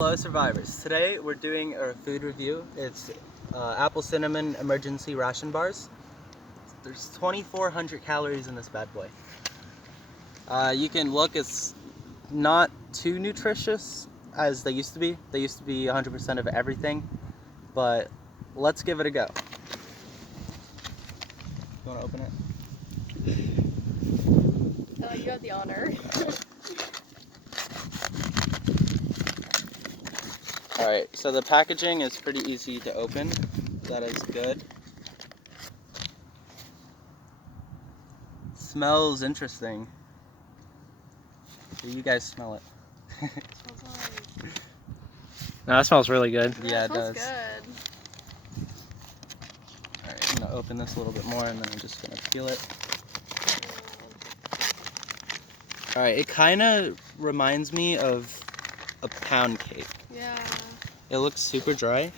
Hello survivors, today we're doing a food review. It's apple cinnamon emergency ration bars. There's 2,400 calories in this bad boy. You can look, it's not too nutritious as they used to be. They used to be 100% of everything, but let's give it a go. You want to open it? You have the honor. Alright, so the packaging is pretty easy to open. That is good. Smells interesting. You guys smell it. No, that smells really good. Yeah, it does. Good. Alright, I'm going to open this a little bit more and then I'm just going to peel it. Alright, it kind of reminds me of a pound cake. Yeah. It looks super dry,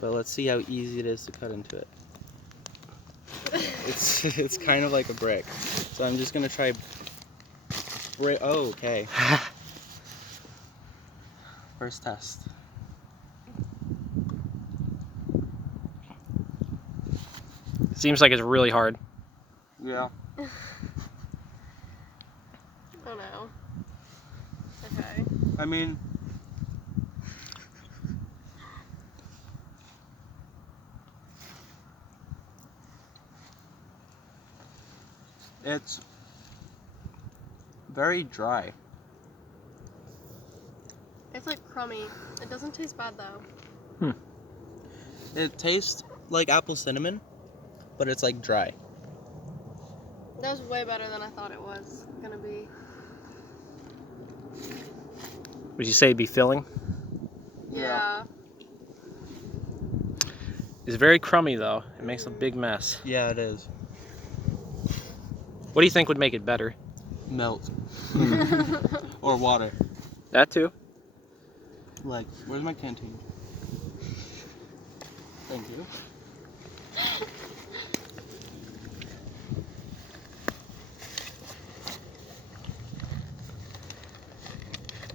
but let's see how easy it is to cut into it. It's kind of like a brick. So I'm just going to try oh, okay. First test. Seems like it's really hard. Yeah. Oh no. Okay. I mean, it's very dry. It's like crummy. It doesn't taste bad though. It tastes like apple cinnamon, but it's like dry. That was way better than I thought it was gonna be. Would you say it'd be filling? Yeah. It's very crummy though. It makes a big mess. Yeah, it is. What do you think would make it better? Milk. Or water. That too. Like, where's my canteen? Thank you.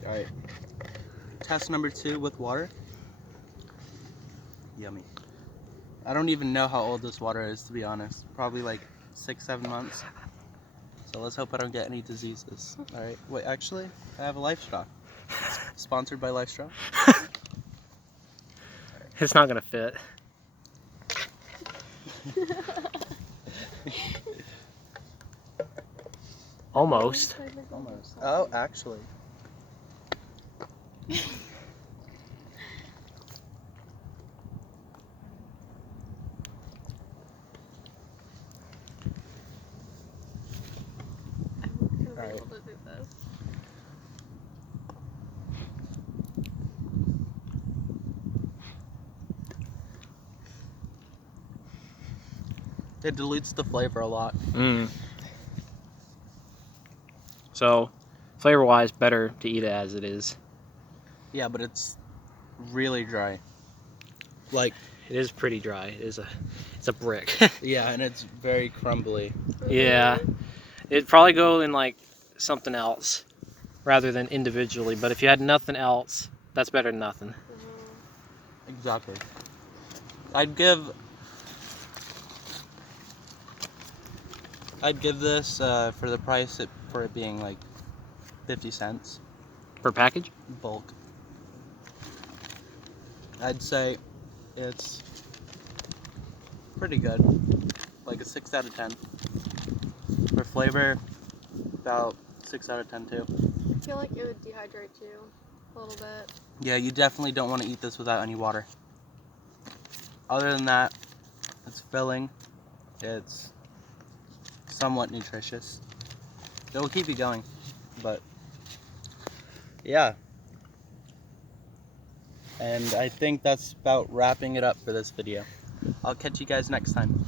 Alright. Test number 2 with water. Yummy. I don't even know how old this water is, to be honest. Probably like 6-7 months. So let's hope I don't get any diseases. Alright. Wait, actually, I have a Life Straw. Sponsored by Life Straw. It's not gonna fit. Almost. Almost. Oh, actually. I'm gonna Alright. be able to do this. It dilutes the flavor a lot. So, flavor-wise, better to eat it as it is. Yeah, but it's really dry. Like, It is pretty dry. It's a brick. yeah, and it's very crumbly. Yeah. It'd probably go in like something else rather than individually. But if you had nothing else, that's better than nothing. Exactly. I'd give this for the price for it being like 50 cents Per package? bulk. I'd say it's pretty good, like a 6 out of 10. For flavor, about 6 out of 10 too. I feel like it would dehydrate you a little bit. Yeah, you definitely don't want to eat this without any water. Other than that, it's filling. It's somewhat nutritious. It'll keep you going, but yeah. And I think that's about wrapping it up for this video. I'll catch you guys next time.